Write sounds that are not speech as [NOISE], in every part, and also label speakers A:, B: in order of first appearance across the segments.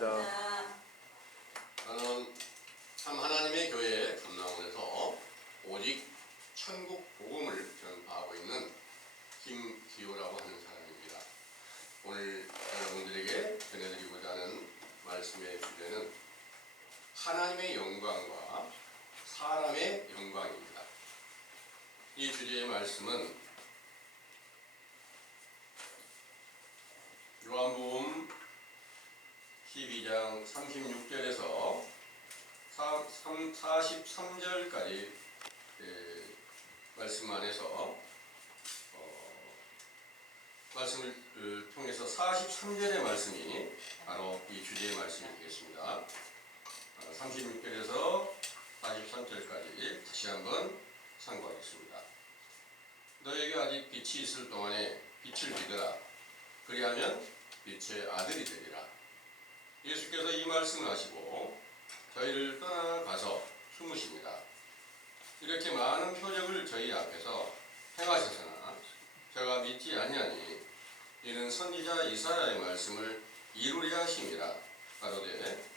A: 감사합니다.
B: 저는 참 하나님의 교회 감남원에서 오직 천국 복음을 전파하고 있는 김기호라고 하는 사람입니다. 오늘 여러분들에게 전해드리고자 하는 말씀의 주제는 하나님의 영광과 사람의 영광입니다. 이 주제의 말씀은 요한복음 12장 36절에서 43절까지 말씀 안에서 어, 말씀을 어, 통해서 43절의 말씀이 바로 이 주제의 말씀이 되겠습니다. 어, 36절에서 43절까지 다시 한번 상고하겠습니다. 너에게 아직 빛이 있을 동안에 빛을 믿으라. 그리하면 빛의 아들이 되리라. 예수께서 이 말씀을 하시고 저희를 떠나가서 숨으십니다. 이렇게 많은 표적을 저희 앞에서 행하셨으나 제가 믿지 아니하니 이는 선지자 이사야의 말씀을 이루려 하심이라 가로되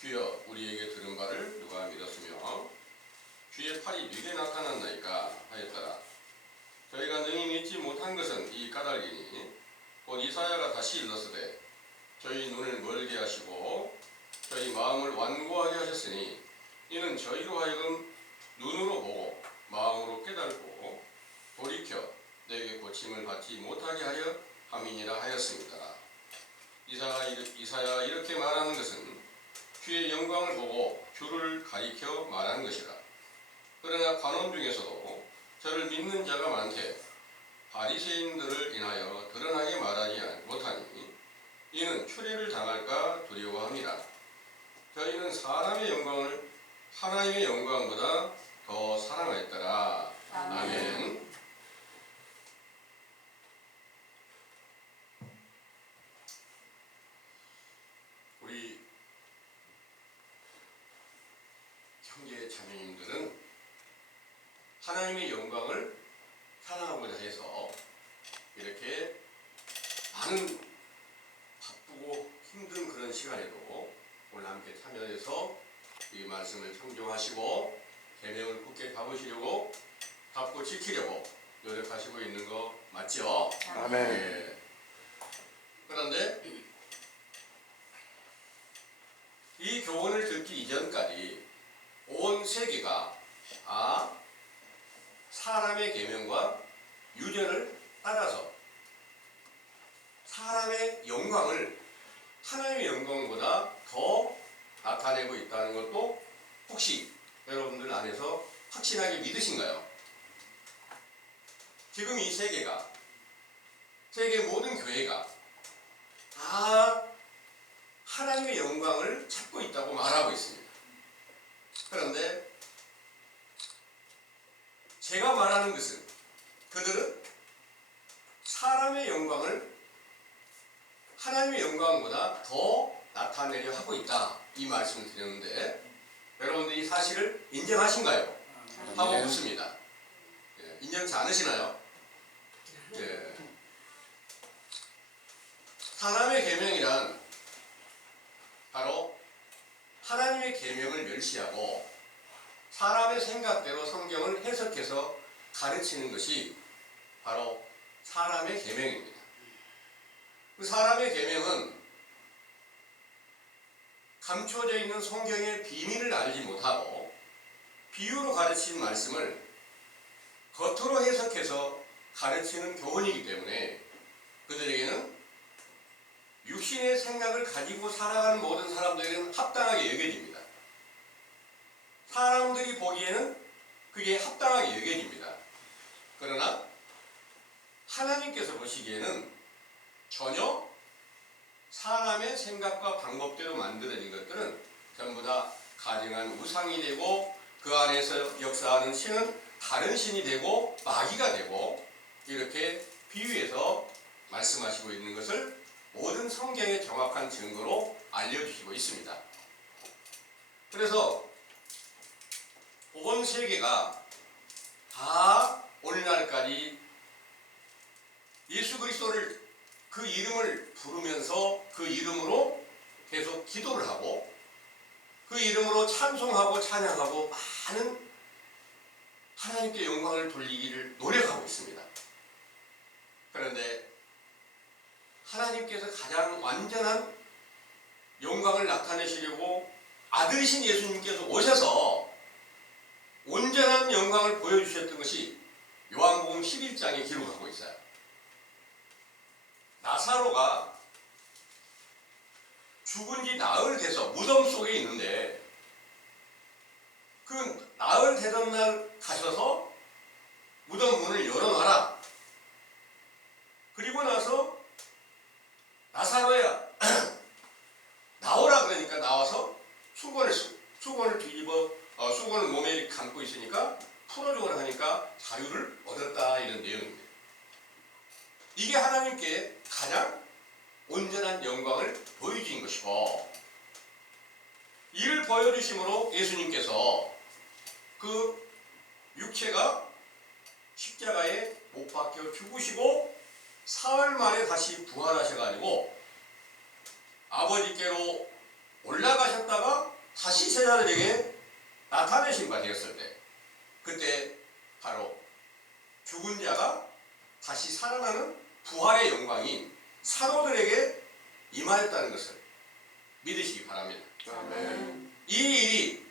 B: 주여 우리에게 들은 바를 누가 믿었으며 주의 팔이 누게 나타났나이까 하였더라 저희가 능히 믿지 못한 것은 이 까닭이니 곧 이사야가 다시 일렀으되 저희 눈을 멀게 하시고 저희 마음을 완고하게 하셨으니 이는 저희로 하여금 눈으로 보고 마음으로 깨닫고 돌이켜 내게 고침을 받지 못하게 하여 함이니라 하였습니다. 이사야, 이사야 이렇게 말하는 것은 주의 영광을 보고 주를 가리켜 말하는 것이라. 그러나 관원 중에서도 저를 믿는 자가 많되 바리새인들을 인하여 드러나게 말하지 못하니 이는 추례를 당할까 두려워합니다. 저희는 사람의 영광을 하나님의 영광보다 더 사랑하였더라. 아멘. 우리 형제 자매님들은 하나님의 영광을 사랑하고자 해서 이렇게 많은 시간에도 오늘 함께 참여해서 이 말씀을 청정하시고 계명을 굳게 잡으시려고 잡고 지키려고 노력하시고 있는 거 맞죠?
A: 아멘.
B: 예. 그런데 이 교훈을 듣기 이전까지 온 세계가 아 사람의 계명과 유전을 따라서 사람의 영광을 하나님의 영광보다 더 나타내고 있다는 것도 혹시 여러분들 안에서 확신하게 믿으신가요? 지금 이 세계가 세계 모든 교회가 다 하나님의 영광을 찾고 있다고 말하고 있습니다. 그런데 제가 말하는 것은 그들은 사람의 영광을 하나님의 영광보다 더 나타내려 하고 있다. 이 말씀을 드렸는데 여러분들 이 사실을 인정하신가요? 하고
A: 네.
B: 묻습니다. 예, 인정치 않으시나요? 예. 사람의 계명이란 바로 하나님의 계명을 멸시하고 사람의 생각대로 성경을 해석해서 가르치는 것이 바로 사람의 계명입니다. 그 사람의 계명은 감춰져 있는 성경의 비밀을 알지 못하고 비유로 가르친 말씀을 겉으로 해석해서 가르치는 교훈이기 때문에 그들에게는 육신의 생각을 가지고 살아가는 모든 사람들에게는 합당하게 여겨집니다. 사람들이 보기에는 그게 합당하게 여겨집니다. 그러나 하나님께서 보시기에는 전혀 사람의 생각과 방법대로 만들어진 것들은 전부 다 가증한 우상이 되고 그 안에서 역사하는 신은 다른 신이 되고 마귀가 되고 이렇게 비유해서 말씀하시고 있는 것을 모든 성경의 정확한 증거로 알려주시고 있습니다. 그래서 온 세계가 다 오늘날까지 예수 그리스도를 그 이름을 부르면서 그 이름으로 계속 기도를 하고 그 이름으로 찬송하고 찬양하고 많은 하나님께 영광을 돌리기를 노력하고 있습니다. 그런데 하나님께서 가장 완전한 영광을 나타내시려고 아들이신 예수님께서 오셔서 온전한 영광을 보여주셨던 것이 요한복음 11장에 기록하고 있어요. 나사로가 죽은 지 나흘 돼서 무덤 속에 있는데 그 나흘 되던 날 가셔서 무덤 문을 열어놔라. 그리고 나서 나사로야 [CLEARS THROAT] 나오라 그러니까 나와서 수건을 수- 수건을 뒤집어 어, 수건을 몸에 감고 있으니까 풀어주거나 하니까 자유를 얻었다 이런 내용입니다. 이게 하나님께 가장 온전한 영광을 보여주신 것이고 이를 보여주심으로 예수님께서 그 육체가 십자가에 못 박혀 죽으시고 사흘 만에 다시 부활하셔가지고 아버지께로 올라가셨다가 다시 제자들에게 나타내신 바 되었을 때 그때 바로 죽은 자가 다시 살아나는 부활의 영광이 사도들에게 임하였다는 것을 믿으시기 바랍니다.
A: 아멘.
B: 이 일이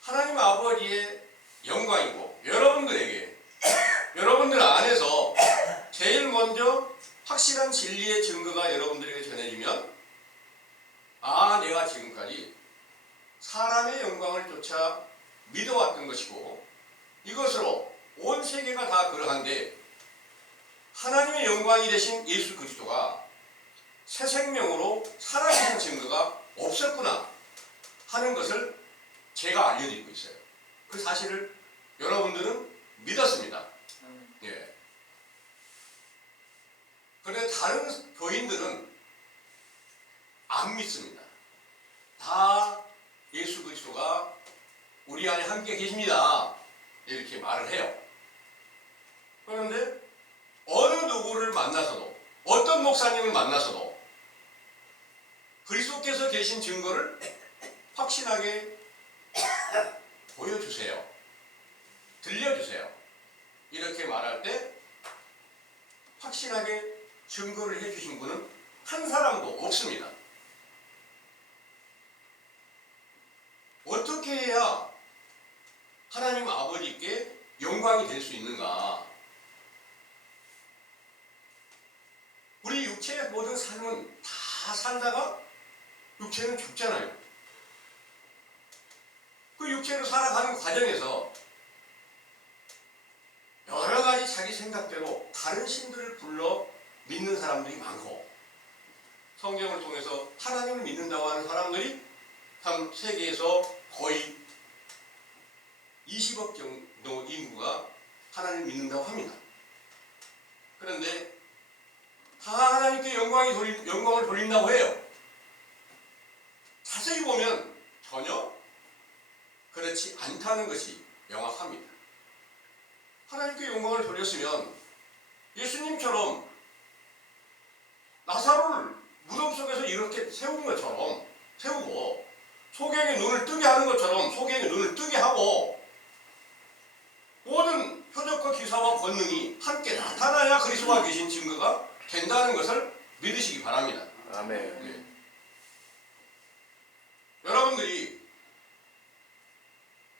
B: 하나님 아버지의 영광이고 여러분들에게 [COUGHS] 여러분들 안에서 제일 먼저 확실한 진리의 증거가 여러분들에게 전해지면 아 내가 지금까지 사람의 영광을 쫓아 믿어왔던 것이고 이것으로 온 세계가 다 그러한데 하나님의 영광이 되신 예수 그리스도가 새 생명으로 살아계신 증거가 없었구나 하는 것을 제가 알려드리고 있어요. 그 사실을 여러분들은 믿었습니다. 예. 그런데 다른 교인들은 안 믿습니다. 다 예수 그리스도가 우리 안에 함께 계십니다. 이렇게 말을 해요. 그런데 누구를 만나서도 어떤 목사님을 만나서도 그리스도께서 계신 증거를 확실하게 보여주세요. 들려주세요. 이렇게 말할 때 확실하게 증거를 해주신 분은 한 사람도 없습니다. 어떻게 해야 하나님 아버지께 영광이 될 수 있는가? 우리 육체의 모든 삶은 다 살다가 육체는 죽잖아요. 그 육체로 살아가는 과정에서 여러 가지 자기 생각대로 다른 신들을 불러 믿는 사람들이 많고 성경을 통해서 하나님을 믿는다고 하는 사람들이 참 세계에서 거의 20억 정도 인구가 하나님을 믿는다고 합니다. 그런데 다 하나님께 영광이 돌리, 영광을 돌린다고 해요. 자세히 보면 전혀 그렇지 않다는 것이 명확합니다. 하나님께 영광을 돌렸으면 예수님처럼 나사로를 무덤 속에서 이렇게 세운 것처럼 세우고 소경의 눈을 뜨게 하는 것처럼 소경의 눈을 뜨게 하고 모든 표적과 기사와 권능이 함께 나타나야 그리스도가 계신 증거가 된다는 것을 믿으시기 바랍니다.
A: 아멘.
B: 네. 여러분들이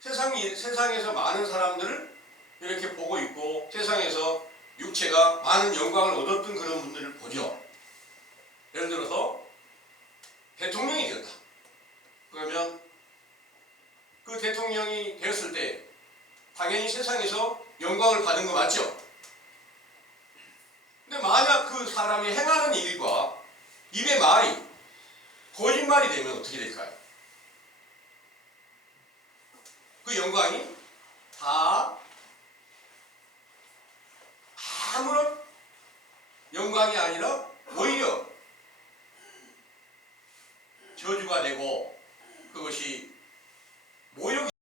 B: 세상이, 세상에서 많은 사람들을 이렇게 보고 있고 세상에서 육체가 많은 영광을 얻었던 그런 분들을 보죠. 예를 들어서 대통령이 되었다. 그러면 그 대통령이 되었을 때 당연히 세상에서 영광을 받은 거 맞죠? 말이 거짓말이 되면 어떻게 될까요? 그 영광이 다 아무런 영광이 아니라 오히려 저주가 되고 그것이 모욕이